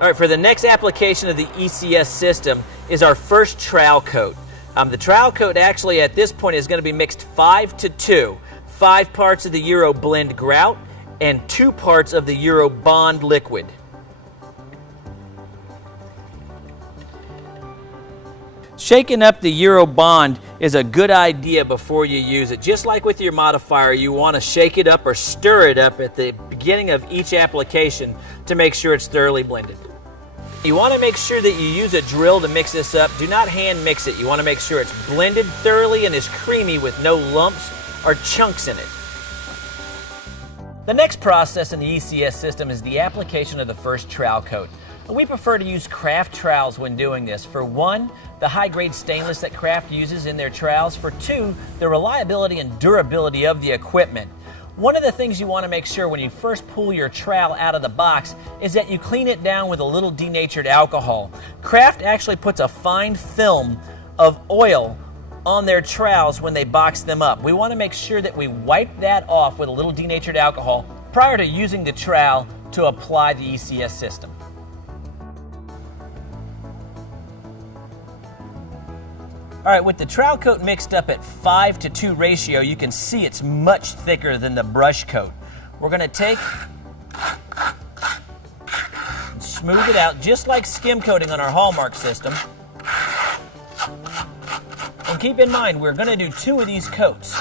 All right, for the next application of the ECS system is our first trowel coat. The trowel coat actually at this point is going to be mixed 5-2. 5 parts of the Euro Blend grout and 2 parts of the Euro Bond liquid. Shaking up the Euro Bond is a good idea before you use it. Just like with your modifier, you want to shake it up or stir it up at the beginning of each application to make sure it's thoroughly blended. You want to make sure that you use a drill to mix this up. Do not hand mix it. You want to make sure it's blended thoroughly and is creamy with no lumps or chunks in it. The next process in the ECS system is the application of the first trowel coat. We prefer to use Craft trowels when doing this. For one, the high-grade stainless that Craft uses in their trowels. For two, the reliability and durability of the equipment. One of the things you want to make sure when you first pull your trowel out of the box is that you clean it down with a little denatured alcohol. Craft actually puts a fine film of oil on their trowels when they box them up. We want to make sure that we wipe that off with a little denatured alcohol prior to using the trowel to apply the ECS system. All right, with the trowel coat mixed up at 5-2 ratio, you can see it's much thicker than the brush coat. We're going to take and smooth it out just like skim coating on our Hallmark system. And keep in mind, we're going to do 2 of these coats.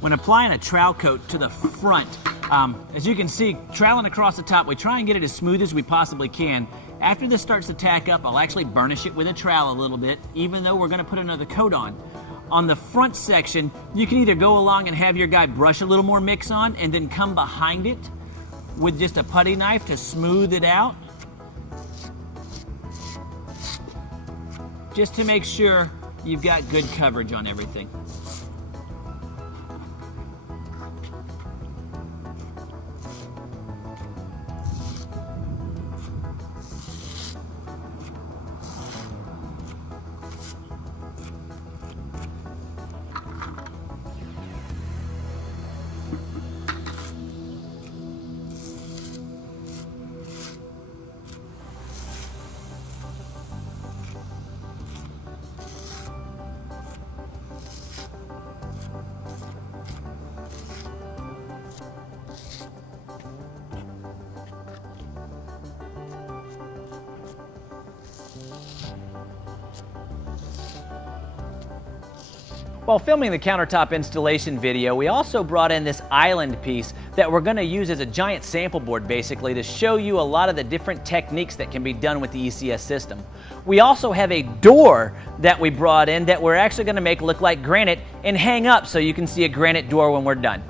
When applying a trowel coat to the front, as you can see, troweling across the top, we try and get it as smooth as we possibly can. After this starts to tack up, I'll actually burnish it with a trowel a little bit, even though we're going to put another coat on. On the front section, you can either go along and have your guy brush a little more mix on and then come behind it with just a putty knife to smooth it out, just to make sure you've got good coverage on everything. While filming the countertop installation video, we also brought in this island piece that we're going to use as a giant sample board basically to show you a lot of the different techniques that can be done with the ECS system. We also have a door that we brought in that we're actually going to make look like granite and hang up so you can see a granite door when we're done.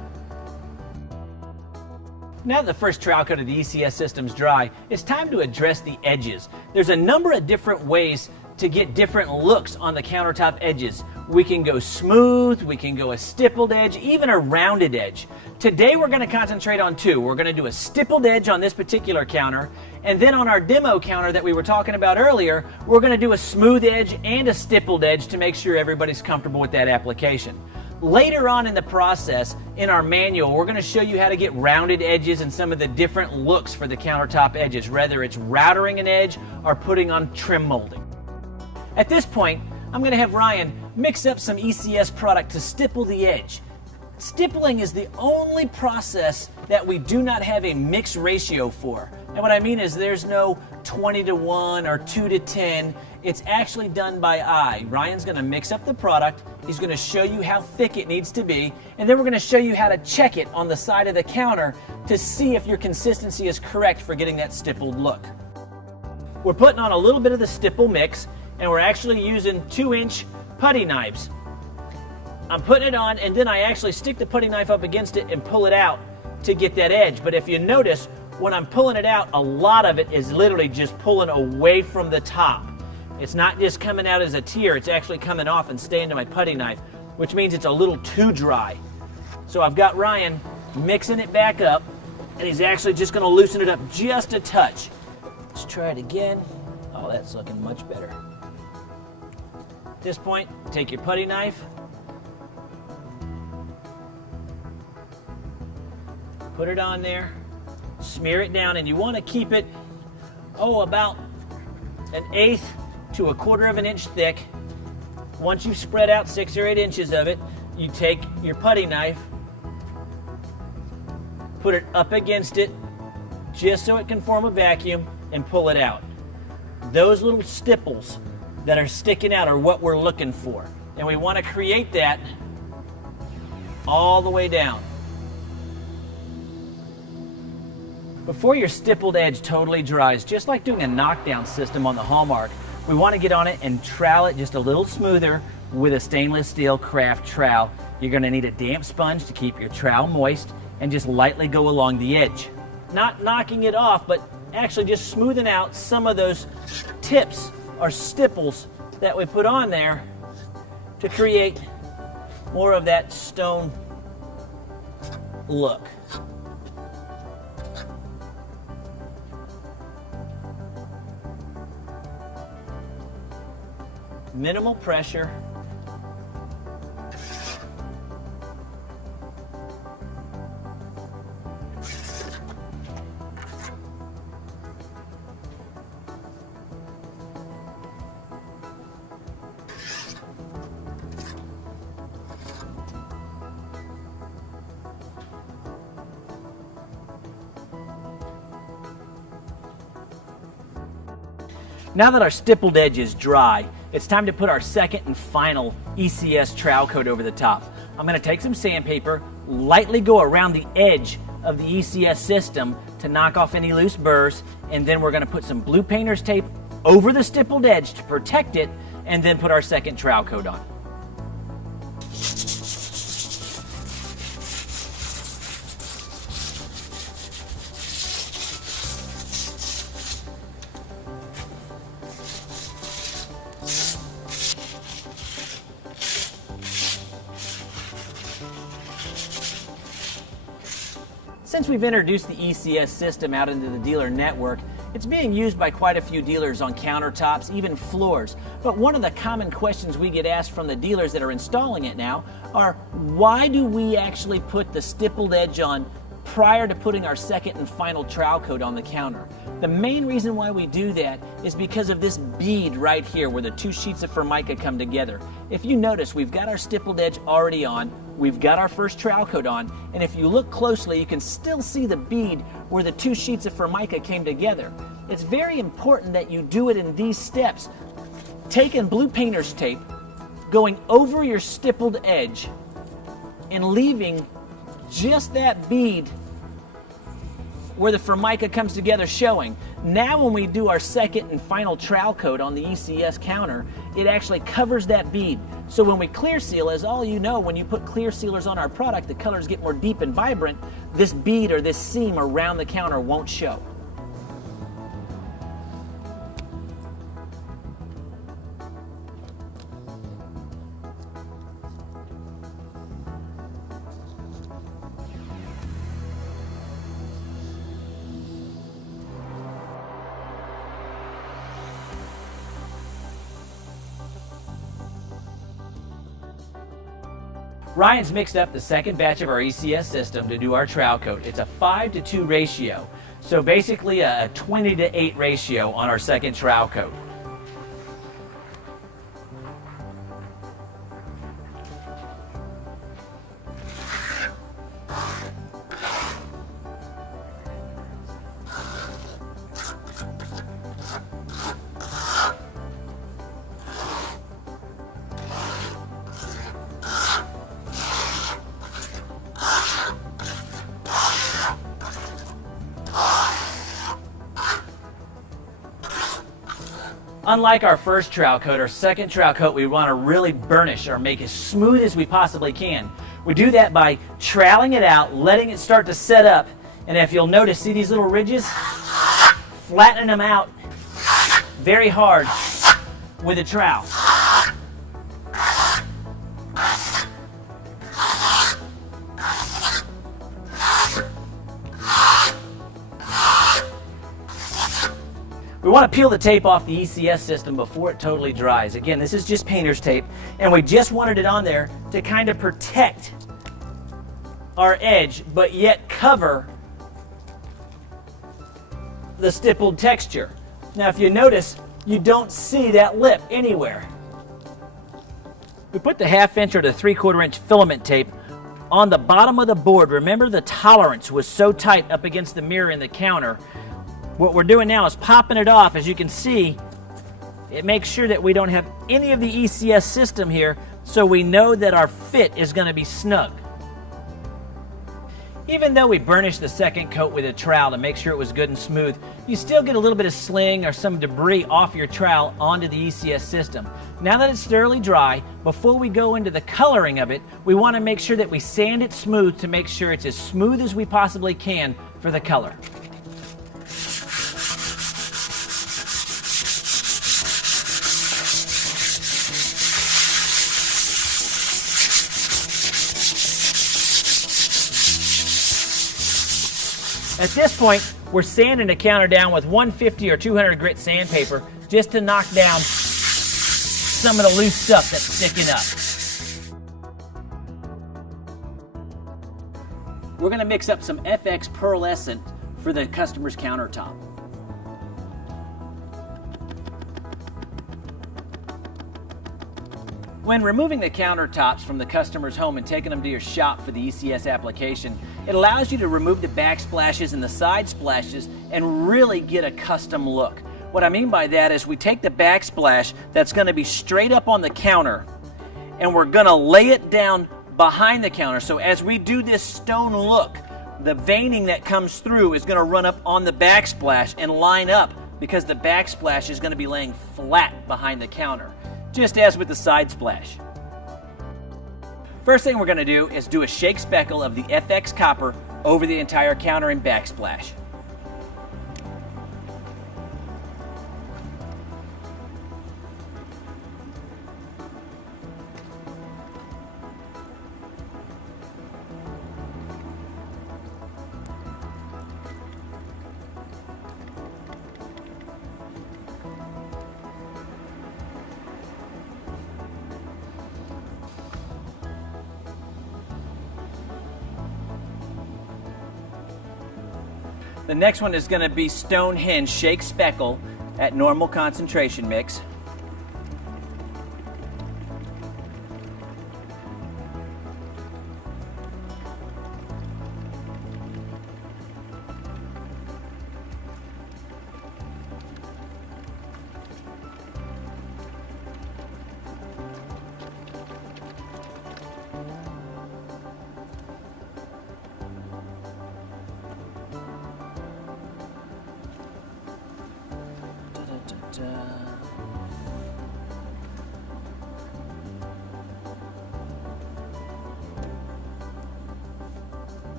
Now that the first trowel coat of the ECS system's dry, it's time to address the edges. There's a number of different ways to get different looks on the countertop edges. We can go smooth, we can go a stippled edge, even a rounded edge. Today we're going to concentrate on 2. We're going to do a stippled edge on this particular counter, and then on our demo counter that we were talking about earlier, we're going to do a smooth edge and a stippled edge to make sure everybody's comfortable with that application. Later on in the process, in our manual, we're going to show you how to get rounded edges and some of the different looks for the countertop edges, whether it's routering an edge or putting on trim molding. At this point, I'm going to have Ryan mix up some ECS product to stipple the edge. Stippling is the only process that we do not have a mix ratio for. And what I mean is there's no 20-to-1 or 2-to-10. It's actually done by eye. Ryan's going to mix up the product. He's going to show you how thick it needs to be. And then we're going to show you how to check it on the side of the counter to see if your consistency is correct for getting that stippled look. We're putting on a little bit of the stipple mix, and we're actually using 2-inch putty knives. I'm putting it on, and then I actually stick the putty knife up against it and pull it out to get that edge. But if you notice, when I'm pulling it out, a lot of it is literally just pulling away from the top. It's not just coming out as a tear, it's actually coming off and staying to my putty knife, which means it's a little too dry. So I've got Ryan mixing it back up, and he's actually just going to loosen it up just a touch. Let's try it again. Oh, that's looking much better. At this point, take your putty knife, put it on there, smear it down, and you want to keep it, about 1/8 to 1/4 of an inch thick. Once you've spread out 6 or 8 inches of it, you take your putty knife, put it up against it, just so it can form a vacuum, and pull it out. Those little stipples that are sticking out are what we're looking for. And we want to create that all the way down. Before your stippled edge totally dries, just like doing a knockdown system on the Hallmark, we want to get on it and trowel it just a little smoother with a stainless steel craft trowel. You're going to need a damp sponge to keep your trowel moist and just lightly go along the edge. Not knocking it off, but actually just smoothing out some of those tips or stipples that we put on there to create more of that stone look. Minimal pressure. Now that our stippled edge is dry, it's time to put our second and final ECS trowel coat over the top. I'm going to take some sandpaper, lightly go around the edge of the ECS system to knock off any loose burrs, and then we're going to put some blue painter's tape over the stippled edge to protect it, and then put our second trowel coat on. Since we've introduced the ECS system out into the dealer network, it's being used by quite a few dealers on countertops, even floors. But one of the common questions we get asked from the dealers that are installing it now are, why do we actually put the stippled edge on prior to putting our second and final trowel coat on the counter? The main reason why we do that is because of this bead right here where the two sheets of Formica come together. If you notice, we've got our stippled edge already on, we've got our first trowel coat on, and if you look closely, you can still see the bead where the two sheets of Formica came together. It's very important that you do it in these steps. Taking blue painter's tape, going over your stippled edge, and leaving just that bead where the Formica comes together showing. Now when we do our second and final trowel coat on the ECS counter, it actually covers that bead. So when we clear seal, as all you know, when you put clear sealers on our product, the colors get more deep and vibrant. This bead or this seam around the counter won't show. Ryan's mixed up the second batch of our ECS system to do our trowel coat. It's a 5-to-2 ratio, so basically a 20-to-8 ratio on our second trowel coat. Unlike our first trowel coat, our second trowel coat we want to really burnish or make as smooth as we possibly can. We do that by troweling it out, letting it start to set up, and if you'll notice, see these little ridges? Flattening them out very hard with a trowel. We want to peel the tape off the ECS system before it totally dries. Again, this is just painter's tape, and we just wanted it on there to kind of protect our edge, but yet cover the stippled texture. Now, if you notice, you don't see that lip anywhere. We put the 1/2 inch or the 3/4 inch filament tape on the bottom of the board. Remember, the tolerance was so tight up against the mirror and the counter. What we're doing now is popping it off. As you can see, it makes sure that we don't have any of the ECS system here, so we know that our fit is going to be snug. Even though we burnished the second coat with a trowel to make sure it was good and smooth, you still get a little bit of sling or some debris off your trowel onto the ECS system. Now that it's thoroughly dry, before we go into the coloring of it, we want to make sure that we sand it smooth to make sure it's as smooth as we possibly can for the color. At this point, we're sanding the counter down with 150 or 200 grit sandpaper just to knock down some of the loose stuff that's sticking up. We're going to mix up some FX Pearlescent for the customer's countertop. When removing the countertops from the customer's home and taking them to your shop for the ECS application, it allows you to remove the backsplashes and the side splashes and really get a custom look. What I mean by that is we take the backsplash that's going to be straight up on the counter and we're going to lay it down behind the counter. So as we do this stone look, the veining that comes through is going to run up on the backsplash and line up because the backsplash is going to be laying flat behind the counter, just as with the side splash. First thing we're going to do is do a shake speckle of the FX copper over the entire counter and backsplash. The next one is going to be Stonehenge Shake Speckle at normal concentration mix.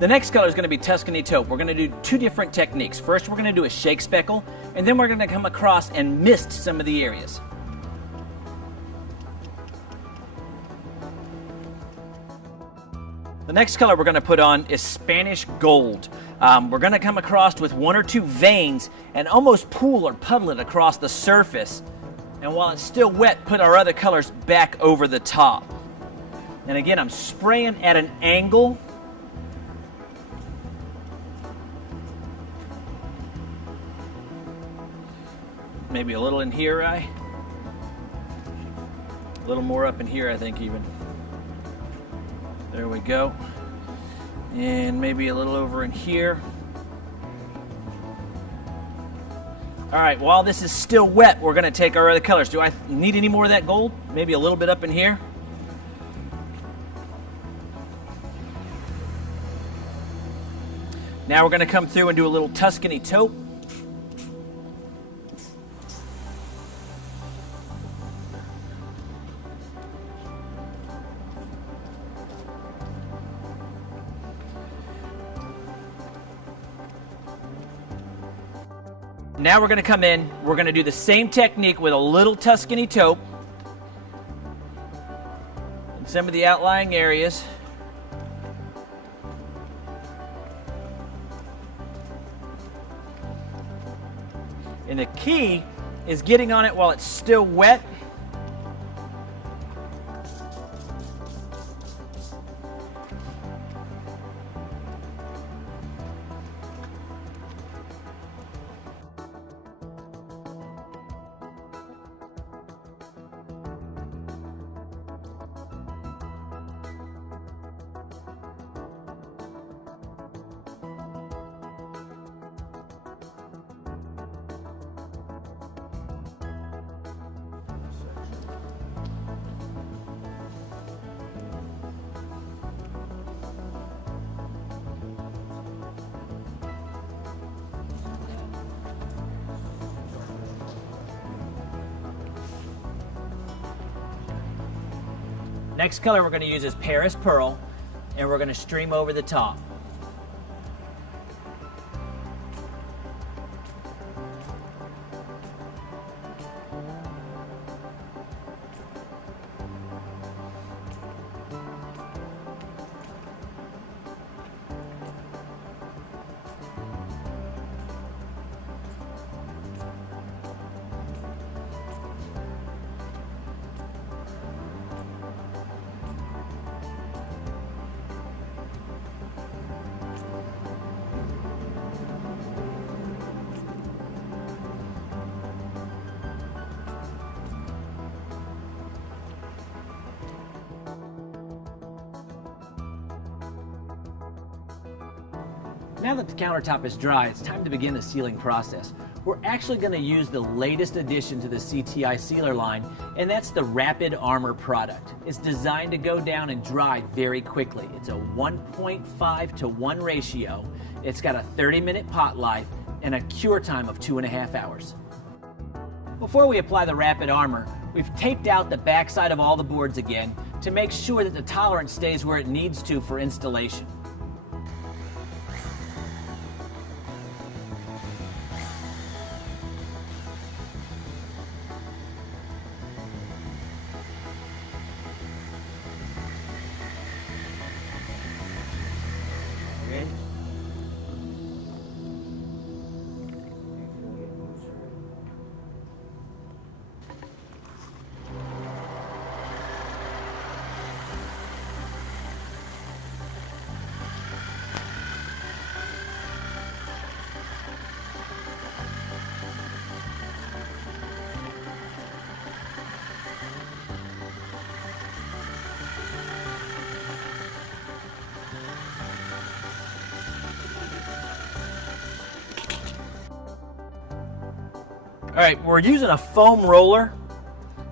The next color is going to be Tuscany Taupe. We're going to do two different techniques. First, we're going to do a shake speckle, and then we're going to come across and mist some of the areas. The next color we're going to put on is Spanish Gold. We're going to come across with one or two veins and almost pool or puddle it across the surface. And while it's still wet, put our other colors back over the top. And again, I'm spraying at an angle. Maybe a little in here, a little more up in here, I think even. There we go. And maybe a little over in here. All right, while this is still wet, we're gonna take our other colors. Do I need any more of that gold? Maybe a little bit up in here. Now we're gonna come through and do a little Tuscany Taupe. Now we're going to come in, we're going to do the same technique with a little Tuscany taupe in some of the outlying areas. And the key is getting on it while it's still wet. Next color we're going to use is Paris Pearl, and we're going to stream over the top. Now that the countertop is dry, it's time to begin the sealing process. We're actually going to use the latest addition to the CTI sealer line, and that's the Rapid Armor product. It's designed to go down and dry very quickly. It's a 1.5 to 1 ratio. It's got a 30-minute pot life and a cure time of 2.5 hours. Before we apply the Rapid Armor, we've taped out the backside of all the boards again to make sure that the tolerance stays where it needs to for installation. All right, we're using a foam roller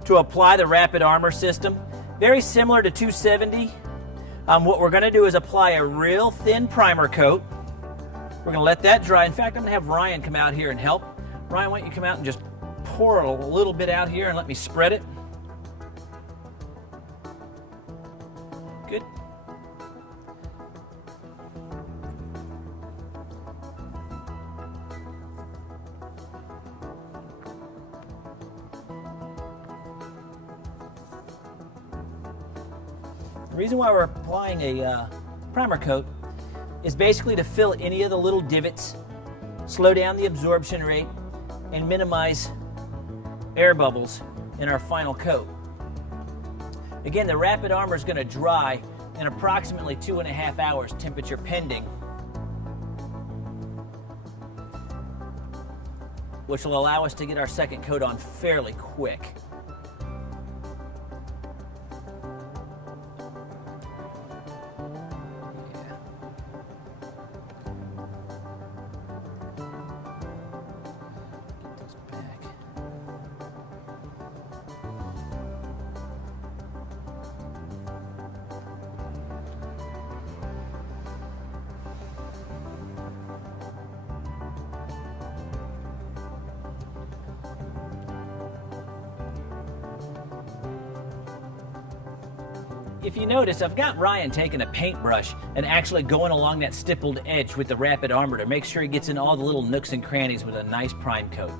to apply the Rapid Armor system. Very similar to 270. What we're going to do is apply a real thin primer coat. We're going to let that dry. In fact, I'm going to have Ryan come out here and help. Ryan, why don't you come out and just pour a little bit out here and let me spread it. Good. The reason why we're applying a primer coat is basically to fill any of the little divots, slow down the absorption rate, and minimize air bubbles in our final coat. Again, the Rapid Armor is going to dry in approximately 2.5 hours, temperature pending, which will allow us to get our second coat on fairly quick. if you notice, I've got Ryan taking a paintbrush and actually going along that stippled edge with the Rapid Armor to make sure he gets in all the little nooks and crannies with a nice prime coat.